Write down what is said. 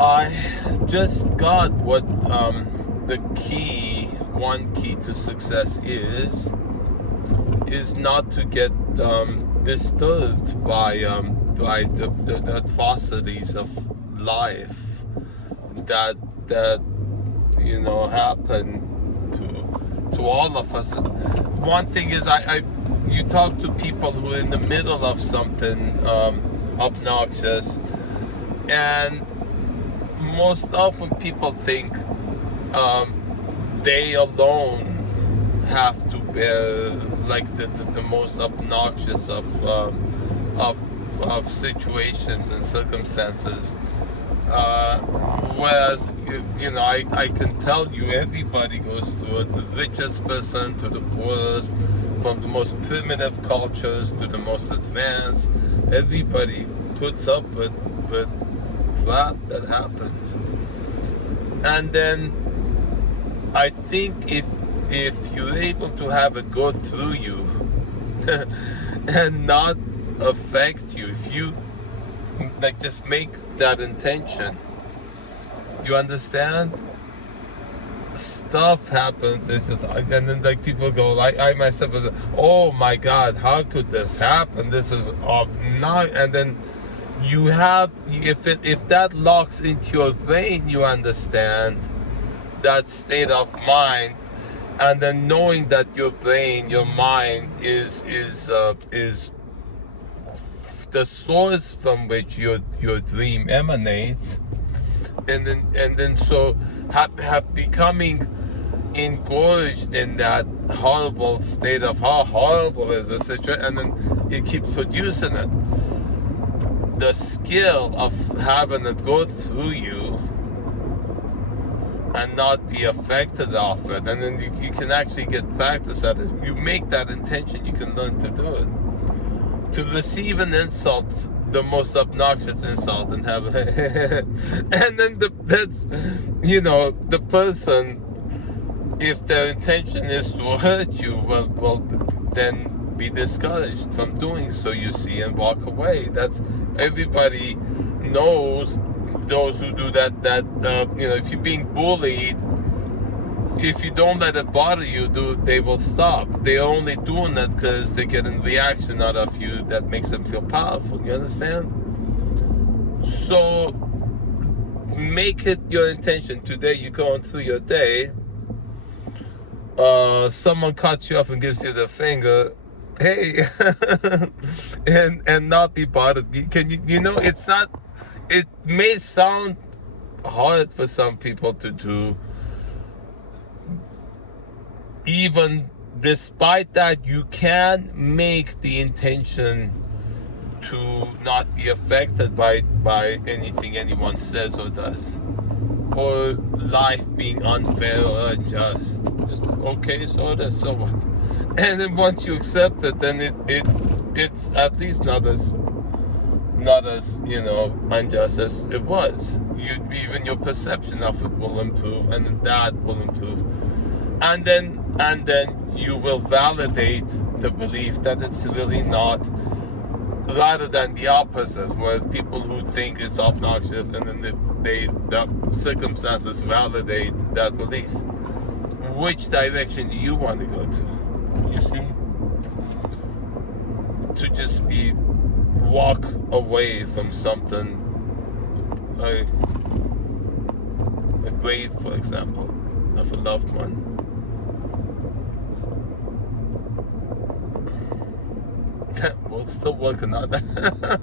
I just got what one key to success is not to get disturbed by the atrocities of life that happen to all of us. One thing is, you talk to people who are in the middle of something obnoxious, and most often people think they alone have to bear like the most obnoxious of situations and circumstances. Whereas I can tell you, everybody goes through it. The richest person to the poorest, from the most primitive cultures to the most advanced, everybody puts up with crap that happens. And then I think if you're able to have it go through you and not affect you, if you just make that intention, you understand, stuff happens. It's just, and then people go, I myself was, oh my God, how could this happen? This was not. And then you have, if that locks into your brain, you understand that state of mind, and then knowing that your brain, your mind is the source from which your dream emanates, and then so becoming engorged in that horrible state of how horrible is the situation, and then it keeps producing it. The skill of having it go through you and not be affected off it, and then you can actually get practice at it. You make that intention, you can learn to do it. To receive an insult, the most obnoxious insult, and have and then that's the person, if their intention is to hurt you, well then be discouraged from doing so, you see, and walk away. That's, everybody knows those who do that if you're being bullied, if you don't let it bother you, they will stop. They're only doing that because they get a reaction out of you that makes them feel powerful. You understand? So make it your intention. Today you're going through your day, someone cuts you off and gives you the finger, hey, and not be bothered. It's not, it may sound hard for some people to do. Even despite that, you can make the intention to not be affected by anything anyone says or does, or life being unfair or unjust. Just, okay, so what? And then once you accept it, then it's at least not as unjust as it was. Even your perception of it will improve, and that will improve. And then you will validate the belief that it's really not, rather than the opposite, where people who think it's obnoxious, and then the circumstances validate that belief. Which direction do you want to go to? You see? To just walk away from something, a grave, for example, of a loved one. We're still working on that.